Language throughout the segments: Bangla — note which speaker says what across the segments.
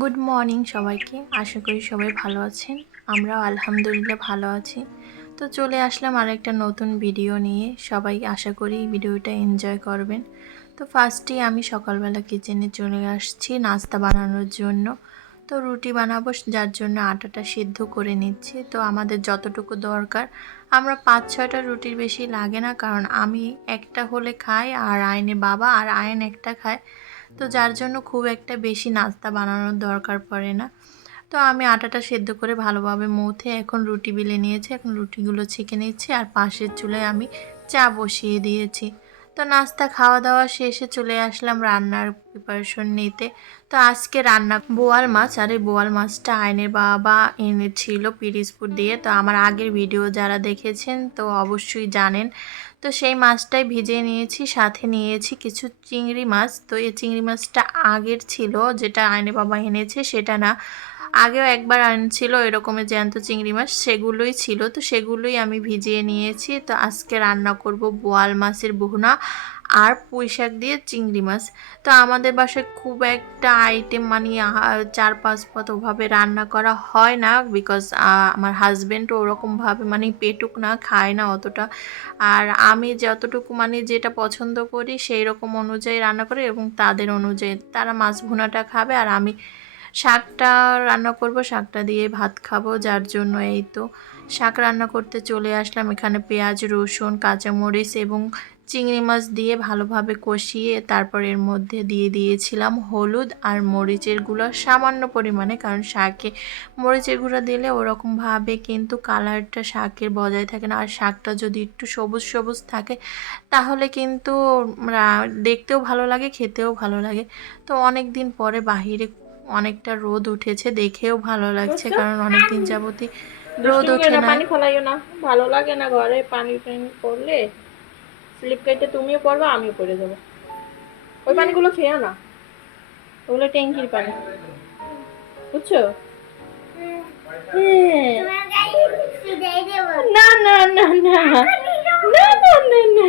Speaker 1: গুড মর্নিং সবাইকে। আশা করি সবাই ভালো আছেন। আমরাও আলহামদুলিল্লাহ ভালো আছি। তো চলে আসলাম আর একটা নতুন ভিডিও নিয়ে। সবাই আশা করি ভিডিওটা এনজয় করবেন। তো ফার্স্টেই আমি সকালবেলা কিচেনে চলে আসছি নাস্তা বানানোর জন্য। তো রুটি বানাবো যার জন্য আটাটা সিদ্ধ করে নিচ্ছি। তো আমাদের যতটুকু দরকার, আমরা পাঁচ ছয়টা রুটির বেশি লাগে না। কারণ আমি একটা হলে খাই আর আয়নে বাবা আর আয়ন একটা খায়। তো যার জন্য খুব একটা বেশি নাস্তা বানানোর দরকার পড়ে না। তো আমি আটাটা সেদ্ধ করে ভালোভাবে মথে এখন রুটি বেলে নিয়েছি, এখন রুটিগুলো ছেঁকে নিচ্ছি আর পাশের চুলায় আমি চা বসিয়ে দিয়েছি। তো নাস্তা খাওয়া দাওয়া শেষে চলে আসলাম রান্নার প্রিপারেশন নিতে। তো আজকে রান্না বোয়াল মাছ, আর এই বোয়াল মাছটা আইনের বাবা এনেছিল পিরিজপুর দিয়ে। তো আমার আগের ভিডিও যারা দেখেছেন তো অবশ্যই জানেন। তো সেই মাছটাই ভিজে নিয়েছি, সাথে নিয়েছি কিছু চিংড়ি মাছ। তো এই চিংড়ি মাছটা আগের ছিল, যেটা আইনে বাবা এনেছে, সেটা না আগেও একবার আনছিল এরকমের জ্যান্ত চিংড়ি মাছ, সেগুলোই ছিল। তো সেগুলোই আমি ভিজিয়ে নিয়েছি। তো আজকে রান্না করব বোয়াল মাছের বহুনা আর পুঁই শাক দিয়ে চিংড়ি মাছ। তো আমাদের বাসায় খুব একটা আইটেম মানে চার পাঁচ পথ ওভাবে রান্না করা হয় না বিকজ আমার হাজব্যান্ডও ওরকমভাবে মানে পেটুক না, খায় না অতটা। আর আমি যতটুকু মানে যেটা পছন্দ করি সেই রকম অনুযায়ী রান্না করি এবং তাদের অনুযায়ী তারা মাছ ভুনাটা খাবে আর আমি শাকটা রান্না করব, শাকটা দিয়ে ভাত খাব, যার জন্য এই তো শাক রান্না করতে চলে আসলাম। এখানে পেঁয়াজ, রসুন, কাঁচামরিচ এবং চিংড়ি মাছ দিয়ে ভালোভাবে কষিয়ে তারপর এর মধ্যে দিয়ে দিয়েছিলাম হলুদ আর মরিচের গুঁড়ো সামান্য পরিমাণে, কারণ শাকে মরিচের গুঁড়ো দিলে ওরকমভাবে কিন্তু কালারটা শাকের বজায় থাকে না। আর শাকটা যদি একটু সবুজ সবুজ থাকে, তাহলে কিন্তু দেখতেও ভালো লাগে, খেতেও ভালো লাগে। তো অনেক দিন পরে বাহিরে অনেকটা রোদ উঠেছে দেখেও ভালো লাগছে কারণ অনেক দিন যাবতই রোদ ওঠে
Speaker 2: না, পানি ফলাইও না ভালো লাগে না ঘরে পানি টানি পড়লে। স্লিপ কেটে তুমিও পড়বে আমিও পড়ে যাব। ওই পানিগুলো খেয়েও না। ওগুলো ট্যাঙ্কির পানি। বুঝছ? হ্যাঁ। না না না না। না না না না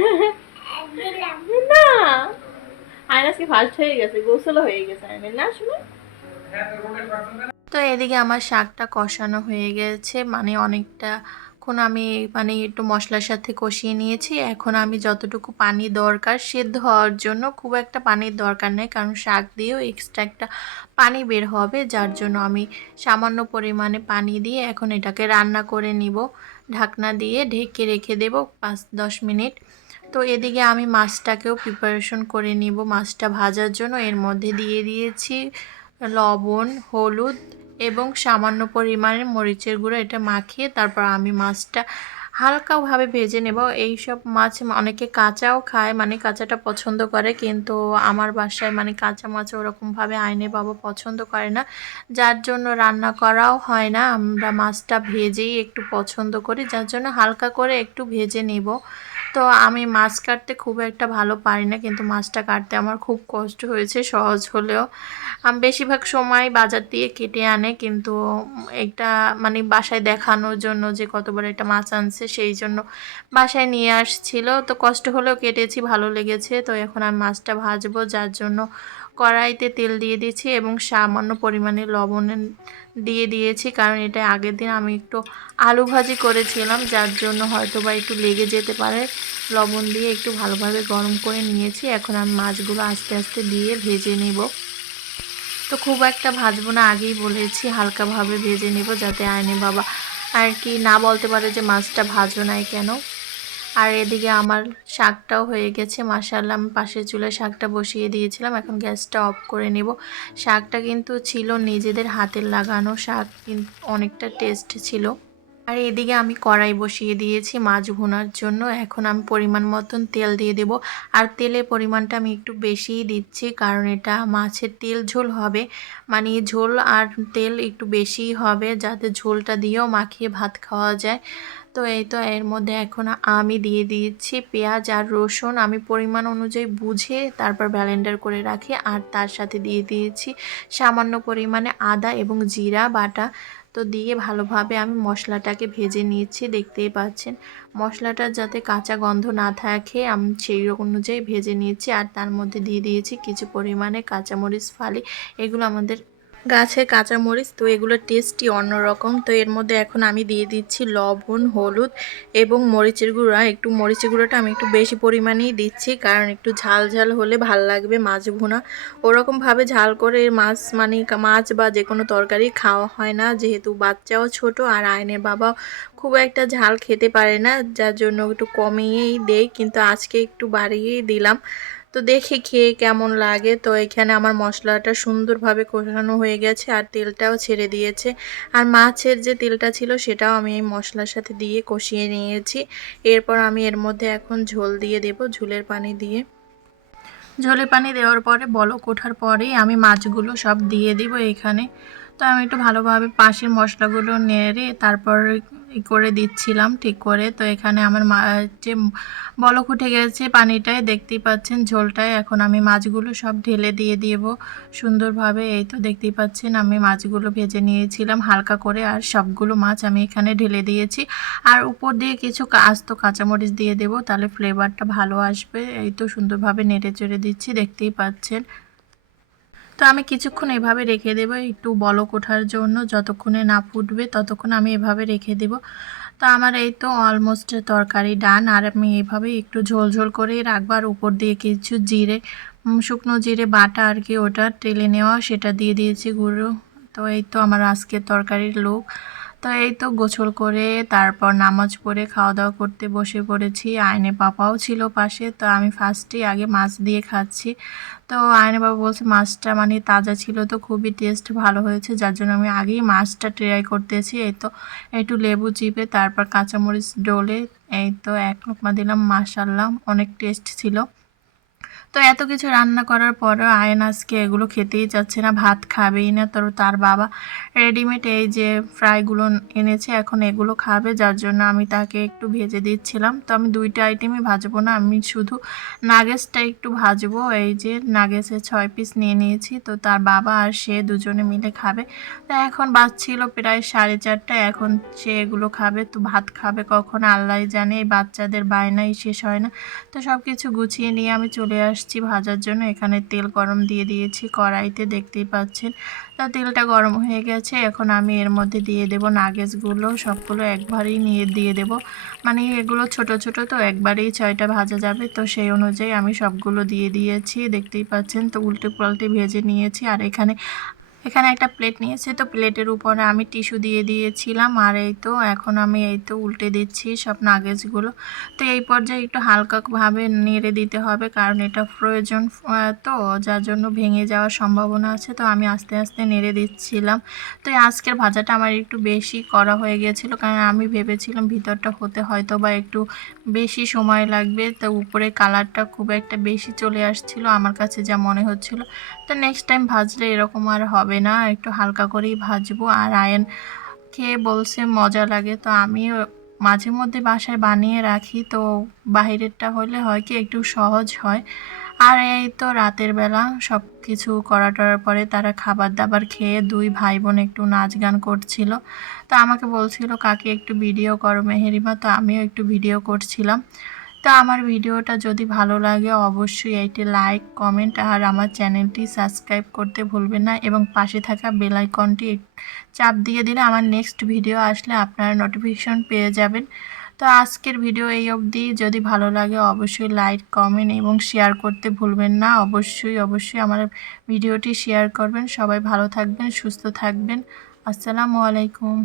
Speaker 2: না ফার্স্ট হয়ে গেছে গোসলও হয়ে গেছে আয়নের না শুনে
Speaker 1: তো এদিকে আমার শাকটা কষানো হয়ে গেছে মানে অনেকটা এখন আমি মানে একটু মশলার সাথে কষিয়ে নিয়েছি। এখন আমি যতটুকু পানি দরকার সেদ্ধ হওয়ার জন্য, খুব একটা পানির দরকার নেই, কারণ শাক দিয়েও এক্সট্রা একটা পানি বের হবে, যার জন্য আমি সামান্য পরিমাণে পানি দিয়ে এখন এটাকে রান্না করে নিব। ঢাকনা দিয়ে ঢেকে রেখে দেব পাঁচ দশ মিনিট। তো এদিকে আমি মাছটাকেও প্রিপারেশন করে নিব, মাছটা ভাজার জন্য। এর মধ্যে দিয়ে দিয়েছি লবণ, হলুদ এবং সামান্য পরিমাণে মরিচের গুঁড়ো এটা মাখিয়ে তারপর আমি মাছটা হালকাভাবে ভেজে নেব। এই সব মাছ অনেকে কাঁচাও খায় মানে কাঁচাটা পছন্দ করে কিন্তু আমার বাসায় মানে কাঁচা মাছ ওরকমভাবে আইনে বাবা পছন্দ করে না। যার জন্য রান্না করাও হয় না, আমরা মাছটা ভেজেই একটু পছন্দ করি, যার জন্য হালকা করে একটু ভেজে নেব। তো আমি মাছ কাটতে খুব একটা ভালো পারি না, কিন্তু মাছটা কাটতে আমার খুব কষ্ট হয়েছে, সহজ হলেও। আমি, বেশিরভাগ সময় বাজার দিয়ে কেটে আনে, কিন্তু একটা মানে বাসায় দেখানোর জন্য যে কতবার একটা মাছ আনছে, সেই জন্য বাসায় নিয়ে আসছিল। তো কষ্ট হলেও কেটেছি, ভালো লেগেছে। তো এখন আমি মাছটা ভাজবো, যার জন্য কড়াইতে তেল দিয়ে দিয়েছি এবং সামান্য পরিমাণে লবণ দিয়ে দিয়েছি, কারণ এটা আগের দিন আমি একটু আলু ভাজি করেছিলাম, যার জন্য হয়তো বা একটু লেগে যেতে পারে। লবণ দিয়ে একটু ভালোভাবে গরম করে নিয়েছি, এখন আমি মাছগুলো আস্তে আস্তে দিয়ে ভেজে নেব। তো খুব একটা ভাজবো না, আগেই বলেছি হালকাভাবে ভেজে নেব, যাতে আয়নে বাবা আর কি না বলতে পারে যে মাছটা ভাজো নাই কেন। আর এদিকে আমার শাকটাও হয়ে গেছে মাসাল্লাহ আমি পাশের চুলের শাকটা বসিয়ে দিয়েছিলাম, এখন গ্যাসটা অফ করে নেব। শাকটা কিন্তু ছিল নিজেদের হাতের লাগানো শাক, কিন্তু অনেকটা টেস্ট ছিল। আর এদিকে আমি কড়াই বসিয়ে দিয়েছি মাছ ভুনার জন্য। এখন আমি পরিমাণ মতন তেল দিয়ে দেব। আর তেলের পরিমাণটা আমি একটু বেশিই দিচ্ছি, কারণ এটা মাছের তেল ঝোল হবে। মানে ঝোল আর তেল একটু বেশিই হবে, যাতে ঝোলটা দিয়েও মাখিয়ে ভাত খাওয়া যায়। তো এই তো এর মধ্যে এখন আমি দিয়ে দিয়েছি পেঁয়াজ আর রসুন। আমি পরিমাণ অনুযায়ী বুঝে তারপর ব্যালেন্ডার করে রাখি। আর তার সাথে দিয়ে দিয়েছি সামান্য পরিমাণে আদা এবং জিরা বাটা। তো দিয়ে ভালোভাবে আমি মশলাটাকে ভেজে নিয়েছি, দেখতেই পাচ্ছেন। মশলাটা যাতে কাঁচা গন্ধ না থাকে, আমি সেই রকম অনুযায়ী ভেজে নিয়েছি আর তার মধ্যে দিয়ে দিয়েছি কিছু পরিমাণে কাঁচামরিচ, ফালি। এগুলো আমাদের গাছের কাঁচামরিচ, তো এগুলোর টেস্টই অন্যরকম। তো এর মধ্যে এখন আমি দিয়ে দিচ্ছি লবণ, হলুদ এবং মরিচের গুঁড়া। একটু মরিচের গুঁড়োটা আমি একটু বেশি পরিমাণেই দিচ্ছি, কারণ একটু ঝাল ঝাল হলে ভালো লাগবে মাছ ভুনা। ওরকমভাবে ঝাল করে মাছ মানে মাছ বা যে কোনো তরকারি খাওয়া হয় না। যেহেতু বাচ্চাও ছোট আর আয়নের বাবা খুব একটা ঝাল খেতে পারে না, যার জন্য একটু কমিয়েই দেই। কিন্তু আজকে একটু বাড়িয়েই দিলাম। তো দেখি খেয়ে কেমন লাগে। তো এখানে আমার মশলাটা সুন্দরভাবে কষানো হয়ে গেছে আর তেলটাও ছেড়ে দিয়েছে। আর মাছের যে তেলটা ছিল সেটাও আমি এই মশলার সাথে দিয়ে কষিয়ে নিয়েছি। এরপর আমি এর মধ্যে এখন ঝোল দিয়ে দেব ঝোলের পানি দিয়ে। ঝোলে পানি দেওয়ার পরে বলক ওঠার পরেই আমি মাছগুলো সব দিয়ে দিব এখানে। তো আমি একটু ভালোভাবে পাশের মশলাগুলো নেড়ে তারপর করে দিচ্ছিলাম, ঠিক করে। তো এখানে আমার মা, যে বলক উঠে গেছে পানিটায়, দেখতেই পাচ্ছেন ঝোলটায়। এখন আমি মাছগুলো সব ঢেলে দিয়ে দিব সুন্দরভাবে। এই তো দেখতেই পাচ্ছেন আমি মাছগুলো ভেজে নিয়েছিলাম হালকা করে, আর সবগুলো মাছ আমি এখানে ঢেলে দিয়েছি। আর উপর দিয়ে কিছু আস্ত কাঁচামরিচ দিয়ে দেব, তাহলে ফ্লেভারটা ভালো আসবে। এই তো সুন্দরভাবে নেড়ে চেড়ে দিচ্ছি, দেখতেই পাচ্ছেন। তো আমি কিছুক্ষণ এভাবে রেখে দেব, একটু বলক ওঠার জন্য। যতক্ষণে না ফুটবে, ততক্ষণ আমি এভাবে রেখে দেব। তো আমার এই তো অলমোস্ট তরকারি ডান আর আমি এভাবে একটু ঝোল ঝোল করে রাখবার উপর দিয়ে কিছু জিরে শুকনো জিরে বাটা আর কি ওটা টেলে নেওয়া, সেটা দিয়ে দিয়েছি গুঁড়ো। তো এই তো আমার আজকের তরকারির লোক তো এই তো গোছল করে, তারপর নামাজ পড়ে খাওয়া দাওয়া করতে বসে পড়েছি। আয়নে পাপাও ছিল পাশে, তো আমি ফার্স্টেই আগে মাছ দিয়ে খাচ্ছি। তো আয়নে বাবা বলছে, মাছটা মানে তাজা ছিল তো, খুবই টেস্ট ভালো হয়েছে, যার জন্য আমি আগেই মাছটা ট্রাই করতেছি। এই তো, একটু লেবু চিপে, তারপর কাঁচামরিচ ডোলে, এই তো এক লোকমা দিলাম মাশাল্লাহ অনেক টেস্ট ছিল। তো এত কিছু রান্না করার পরেও আয়ন আজকে এগুলো খেতেই চাচ্ছে না, ভাত খাবেই না। তো তার বাবা রেডিমেড এই যে ফ্রাইগুলো এনেছে, এখন এগুলো খাবে, যার জন্য আমি তাকে একটু ভেজে দিচ্ছিলাম। তো আমি দুইটা আইটেমই ভাজবো না, আমি শুধু নাগেসটা একটু ভাজবো। এই যে নাগেসে ছয় পিস নিয়ে নিয়েছি, তো তার বাবা আর সে দুজনে মিলে খাবে। তো এখন বাজছিল প্রায় সাড়ে চারটা, এখন সে এগুলো খাবে, তো ভাত খাবে কখন আল্লাহ জানে, এই বাচ্চাদের বায়নাই শেষ হয় না। তো সব কিছু গুছিয়ে নিয়ে আমি চলে আসছি। ভাজার জন্য এখানে তেল গরম দিয়ে দিয়েছি। কড়াইতে দেখতেই পাচ্ছেন, তা তেলটা গরম হয়ে গেছে। এখন আমি এর মধ্যে দিয়ে দেব নাগেসগুলো সবগুলো একবারেই নিয়ে দিয়ে দেব। মানে এগুলো ছোট ছোট, তো একবারেই ছয়টা ভাজা যাবে। তো সেই অনুযায়ী আমি সবগুলো দিয়ে দিয়েছি, দেখতেই পাচ্ছেন। তো উল্টে পাল্টে ভেজে নিয়েছি। আর এখানে এখানে একটা প্লেট নিয়েছে, তো প্লেটের উপরে আমি টিস্যু দিয়ে দিয়েছিলাম, আর এই তো এখন আমি এই তো উল্টে দিচ্ছি সব নাগেজগুলো। তো এই পর্যায়ে একটু হালকাভাবে নেড়ে দিতে হবে, কারণ এটা প্রয়োজন তো যার জন্য ভেঙে যাওয়ার সম্ভাবনা আছে, তো আমি আস্তে আস্তে নেড়ে দিচ্ছিলাম। তো আজকের ভাজাটা আমার একটু বেশি করা হয়ে গেছিল, কারণ আমি ভেবেছিলাম ভিতরটা হতে হয়তো বা একটু বেশি সময় লাগবে, তো উপরে কালারটা খুব একটা বেশি চলে আসছিল, আমার কাছে যা মনে হচ্ছিল। তো নেক্সট টাইম ভাজলে এরকম আর হবে না, একটু হালকা করেই ভাজবো। আর আয়ন খেয়ে বলছে মজা লাগে, তো আমিও মাঝে মধ্যে বাসায় বানিয়ে রাখি, তো বাহিরেরটা হলে হয় কি একটু সহজ হয়। আর এই তো রাতের বেলা সব কিছু করা টরার পরে তারা খাবার দাবার খেয়ে দুই ভাই বোন একটু নাচ গান করছিল। তো আমাকে বলছিল, কাকে একটু ভিডিও করো মেহেরিমা। তো আমিও একটু ভিডিও করছিলাম। তো আমার ভিডিওটা যদি ভালো লাগে, অবশ্যই এইটি লাইক কমেন্ট আর আমার চ্যানেলটি সাবস্ক্রাইব করতে ভুলবেন না এবং পাশে থাকা বেল আইকনটি চাপ দিয়ে দিলে আমার নেক্সট ভিডিও আসলে আপনারা নোটিফিকেশন পেয়ে যাবেন। তো আজকের ভিডিও এই অবধি। যদি ভালো লাগে, অবশ্যই লাইক কমেন্ট এবং শেয়ার করতে ভুলবেন না। অবশ্যই অবশ্যই আমার ভিডিওটি শেয়ার করবেন। সবাই ভালো থাকবেন, সুস্থ থাকবেন। আসসালামু আলাইকুম।